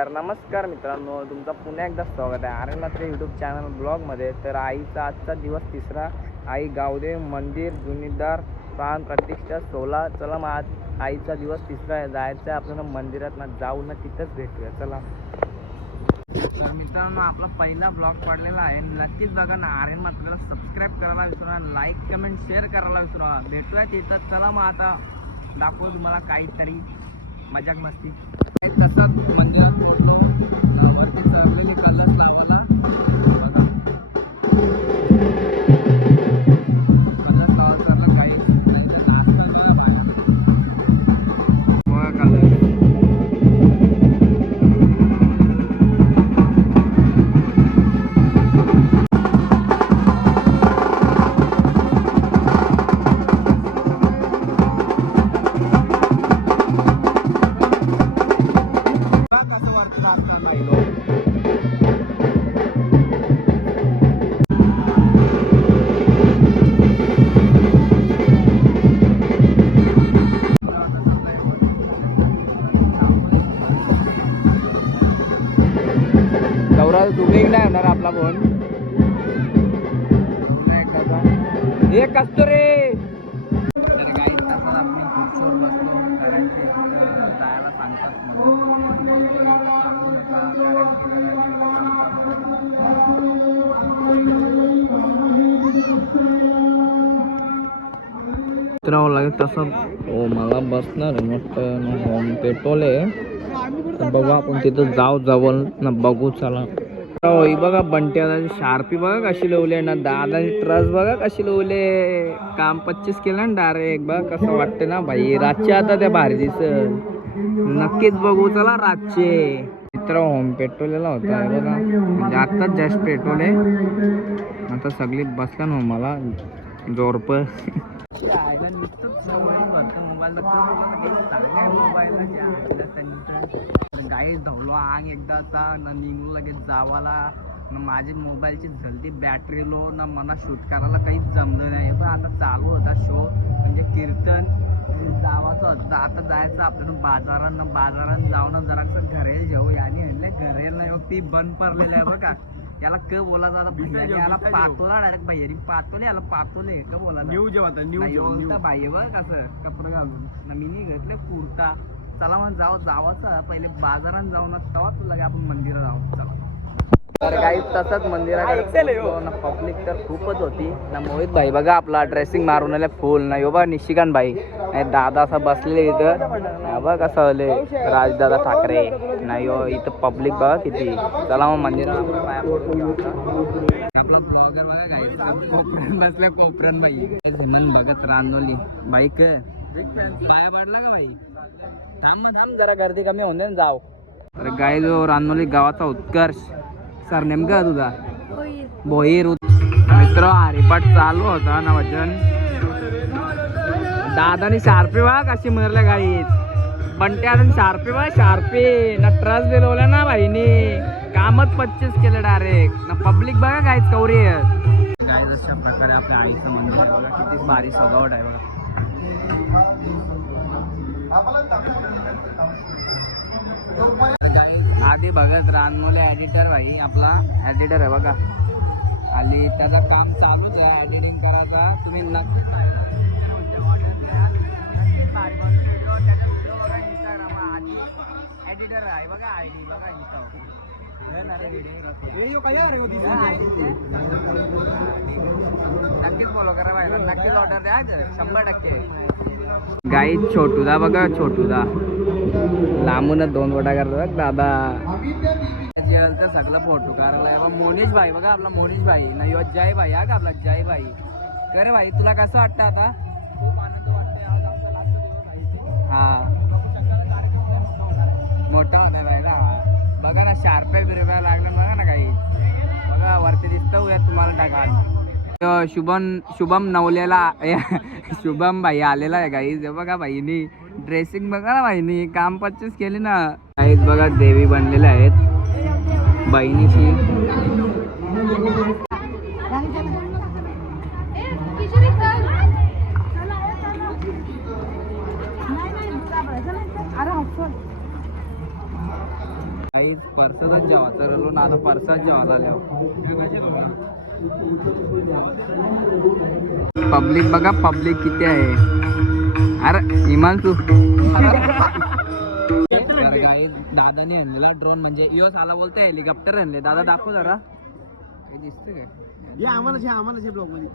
तर नमस्कार मित्रांनो, तुमचं पुन्हा एकदा स्वागत आहे आर्यन म्हात्रे यूट्यूब चॅनल ब्लॉगमध्ये. तर आईचा आजचा दिवस तिसरा. आई गावदेव मंदिर जुनीदार प्राण प्रतिष्ठा 16. चला मग आज आईचा दिवस तिसरा आहे, जायचं आहे आपल्याला मंदिरात ना, जाऊ ना तिथंच भेटूया. चला तर मित्रांनो, आपला पहिला ब्लॉग पडलेला आहे, नक्कीच बघा ना. आर्यन म्हात्रेला सबस्क्राईब करायला विसरू नका, लाईक कमेंट शेअर करायला विसरू नका. भेटूया तिथं. चला मग आता दाखवू तुम्हाला काहीतरी मजाक मस्ती. तसंच मंदिरात पोहोचलो, वरती चढलेली कलश लावायला. कलश लावायला चालला काही झुमिंग नाही होणार आपला फोन. एक असतो रे. तर काही तासात आपली खुर्चीवर बसलो, कारण की जायला सांगतात उतरावं लागेल तसं. हो, मला बसणार मोठं होम पेट्रोल आहे. बघू आपण तिथं जाऊ जवळ ना, बघू चला. ही बघा बंट्या शार्पी बघा कशी लावली ना, दादानी ट्रस बघा कशी लावले. काम 25 केलं ना डायरेक्ट. बघ कसं वाटतं ना भाई, रातचे आता त्या भारी दिसत. नक्कीच बघू चला रातचे. मित्र होम पेट्रोलला होता बघा, म्हणजे आत्ताच जस्ट पेट्रोल आहे. आता सगळी बसला ना मला जोरप गाई धावलो आंग एकदाचा ना, निघलो लगेच जावाला ना. माझी मोबाईलची झलती बॅटरी लो ना, मला शूट करायला काहीच जमलं नाही. पण आता चालू होता शो, म्हणजे कीर्तन जावाचं होतं. आता जायचं आपल्याला बाजारात जाऊन जरासं घरेल जेऊ. आणि म्हणलं घरेल नाही, मग ती बंद पडलेलं आहे बघा. याला क बोला जाता, याला पातोला डायरेक्ट बाहेर पातोले, याला पातोले का बोला न्यू जेवता न्यू बाई बघ कसं कपडे घालून ना. मी घेतले कुर्ता. चला मग जावाचं पहिले बाजारात जाऊन तवा तुला आपण मंदिरात जाऊ. चला तर काही तसंच मंदिराकडे पब्लिक तर खूपच होती ना. मोहित भाई बघा आपला ड्रेसिंग मारून आले फुल ना. यो बा निशिकांत भाई नाही, दादा असं बसलेले इथं बघ कसं आले. राजदादा ठाकरे नाही हो, इथं पब्लिक बघा किती. चला मग मंदिरात आपला ब्लॉगर बघा काही कोपऱ्यात बसल्या. कोपऱ्यात बाई हेमंत भगत रांदोली बाईक पाया पडला का बाई. थांब जरा गर्दी कमी होऊन दे ना, जाऊ. तर गाय जो रांदोली गावाचा उत्कर्ष सर नेमका तुझा भोईर. मित्र हरिपाठ चालू होता ना वचन. दादानी शार्पी बघा कशी मरल्या गाईत. बंट्या शार्पी बघा शार्पी ना, ट्रस बिलवल्या ना भाईनी. कामच 25 केलं डायरेक्ट ना. पब्लिक बघा काहीच कवरी आहे. काय अशा प्रकारे आपल्या आईचं मंदिर आहे बघा, किती भारी सजावट आहे बघा. आधी भगत रानमोले एडिटर भाई आपला एडिटर आहे बघा. आणि त्याचं काम चालूच आहे एडिटिंग करायचा. तुम्ही नक्कीच एडिटर आहे बघा. आयडी बघा इंस्टा नक्कीच फॉलो करा भाई, नक्कीच ऑर्डर द्या 100%. गाई छोटूदा बघा, छोटूदा लांबूनच 2 वटा करतात दादा. तर सगळं फोटो काढायला. मोनीश भाई बघा आपला, मोनीश भाई नाही जय भाई हा का आपला जय भाई. करे भाई तुला कसं वाटतं आता. खूप आनंद वाटते. हा मोठा होता राहिला बघा ना. शार्पे बिरप्या लागलं बघा ना काही. बघा वरती दिसतं उद्या तुम्हाला टाका. शुभम नवलेला शुभम भाई आलेला आहे गाईज. बघा भाईनी ड्रेसिंग बघा ना, भाईनी काम 25 केली ना. गाईज बघा देवी बनलेल्या आहेत बहिणीची. काही परसादच जेवा ठरवलो ना, आता परसाद जेवायला आल्या. पब्लिक बघा, पब्लिक किती आहे. अरे इमान तू काही दादाने आणलेला ड्रोन, म्हणजे योस आला बोलतोय हेलिकॉप्टर आणले. दादा दाखव जरा, काही दिसतं काय? आम्हाला ब्लॉग मध्ये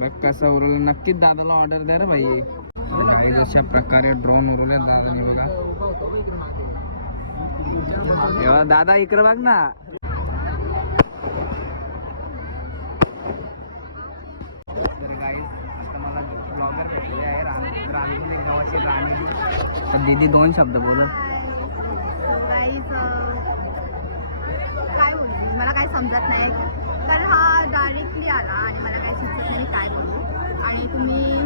बघ कसं उरवलं. नक्कीच दादाला ऑर्डर द्या रे भाई. काही जशा प्रकारे ड्रोन उरवले दादाने बघा. तेव्हा दादा इकडे बघ ना. तर काही आता मला ब्लॉगर भेटले आहे राणीमध्ये गावाची राणी. तर दीदी 2 शब्द बोलत. काय बोलू, मला काय समजत नाही कारण हा डायरेक्टली आला आणि मला काय सुचत नाही काय बोलू. आणि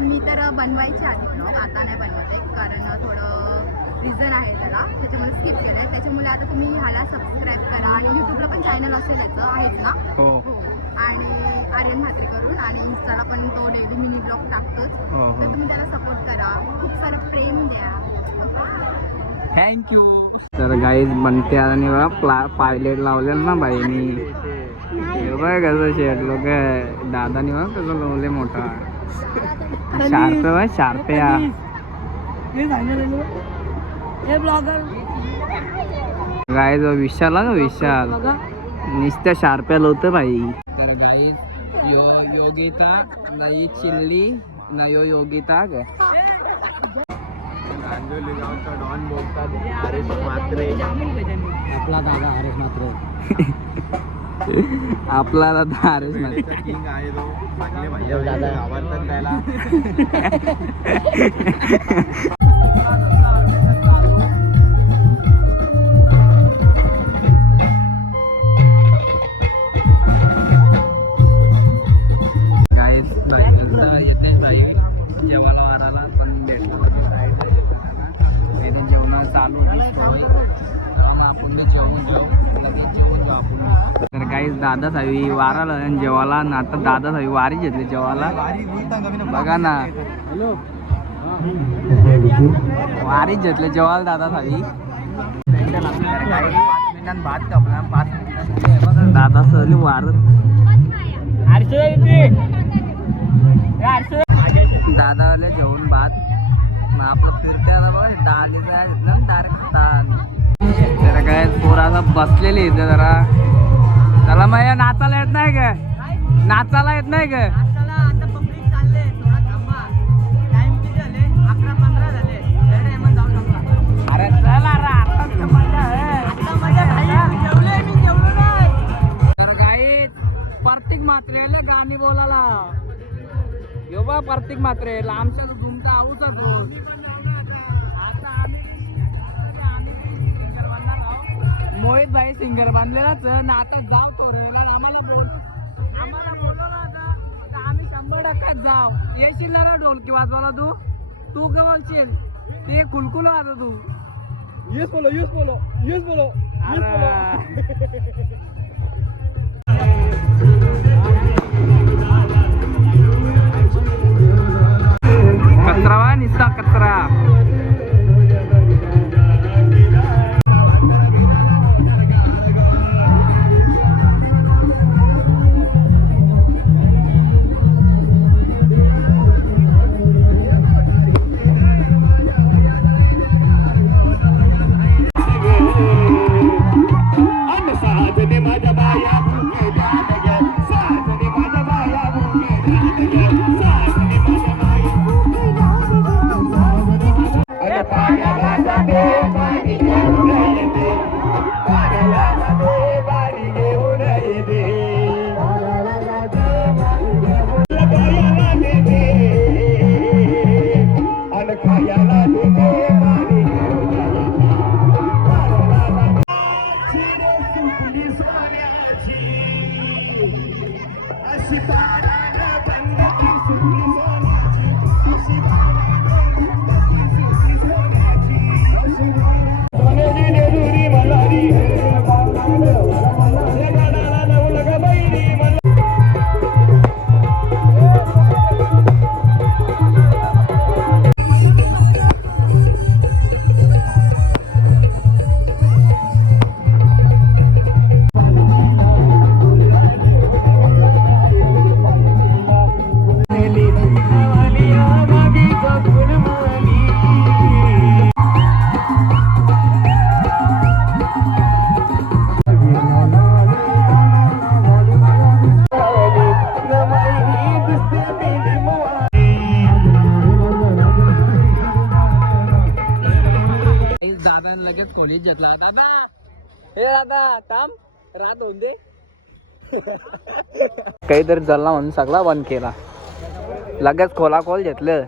मी तर बनवायची आधी ब्लॉग, आता नाही बनवते कारण थोडं रिझन आहे त्याला, त्याच्यामुळे स्किप केलं. त्याच्यामुळे आता तुम्ही ह्याला सबस्क्राईब करा आणि यूट्यूबला पण चॅनल असेल याचं, आहेत ना? हो. आणि आर्यन म्हात्रे करून, आणि इंस्टाला पण तो डेली मिनी ब्लॉग टाकतोच. तर तुम्ही त्याला सपोर्ट करा, खूप सारं प्रेम द्या. थँक्यू. तर गाईज बनते आणि बघा पायलेट लावलेलं ना बाईनी. बघ कसं शेट लोक दादानी बघ कसं लावले मोठा शार्प बघ, शार्प या गाईज. विशाल विशाल नुसत्या शार्प्या लावतं बाई. तर गाईज योगिता नाही चिल्ली ना योगिता ग. डॉन बोलतात हरेश म्हात्रे. आपला दादा हरेश म्हात्रे. आपला दादा हरेश म्हात्रे किंग आहे तो. बाकी भैया आवडतात त्याला. जेवायला वाढायला पण भेटलं जेवण चालू होती सोय. आपण जेवून जाऊ आपण. तर काही दादा सावी वाराला आणि जेवायला. आता दादा सावी वारी घेतली जेवायला बघा ना. वारीच घेतले जेवायला दादा सावी. 5 मिनिटांत भात कापला. 5 मिनिटांत दादा सहली वारत. दादा आले जेवण भात. आपलं फिरते आता बघ डाळीचं आहे ना डायरेक्ट ताण. जरा काय पोराचा बसलेली इथे जरा. त्याला मग नाचायला येत नाही का? नाचायला येत नाही का? अरे चला तर काही प्रत्येक मात्रेला गाणी बोलायला यो बा. प्रत्येक मात्रे लांबच्या झुमता आऊचा तो. मोहित भाई सिंगर बांधलेलाच ना. आता जाव तो रे आम्हाला बोलवलं आता आम्ही 100% जाव. येशील ना ढोलकी वाजवायला तू का बोलशील? ते खुलकुल आता तू. येस बोलो. कचरा वा निस्ता कचरा. I'm a दादा हे दादा थांब रात होऊन दे. काहीतरी जल्ला म्हणून सगळा बंद केला. लगेच खोलाखोल घेतलं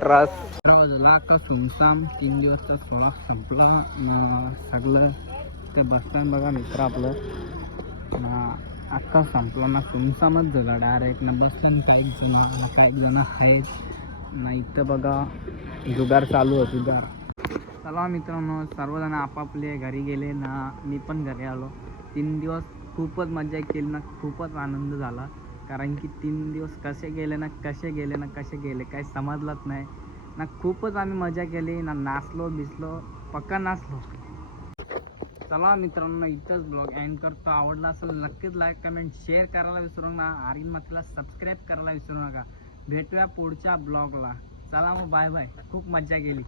ट्रस झाला का सुमसाम. 3 दिवसचा सोळा संपला न सगळं ते बसताना बघा मित्र आपलं ना अख्खा संपला ना सुमसामच झाला डायरेक्ट ना. बसलं काही जण आहेत ना इथं बघा जुगार चालू आहे जुगार. चला मित्रांनो सर्वजण आपापले घरी गेले ना. मी पण घरी आलो. 3 दिवस खूपच मजा केली ना. खूपच आनंद झाला कारण की 3 दिवस कसे गेले काही समजलंच नाही ना. खूपच आम्ही मजा केली ना. नाचलो बिसलो पक्का नाचलो. चला मित्रांनो इथंच ब्लॉग एंड करतो. आवडला असेल नक्कीच लाईक कमेंट शेअर करायला विसरू नका. आर्यन मातीला सबस्क्राईब करायला विसरू नका. भेटूया पुढच्या ब्लॉगला. चला मग बाय बाय. खूप मजा केली.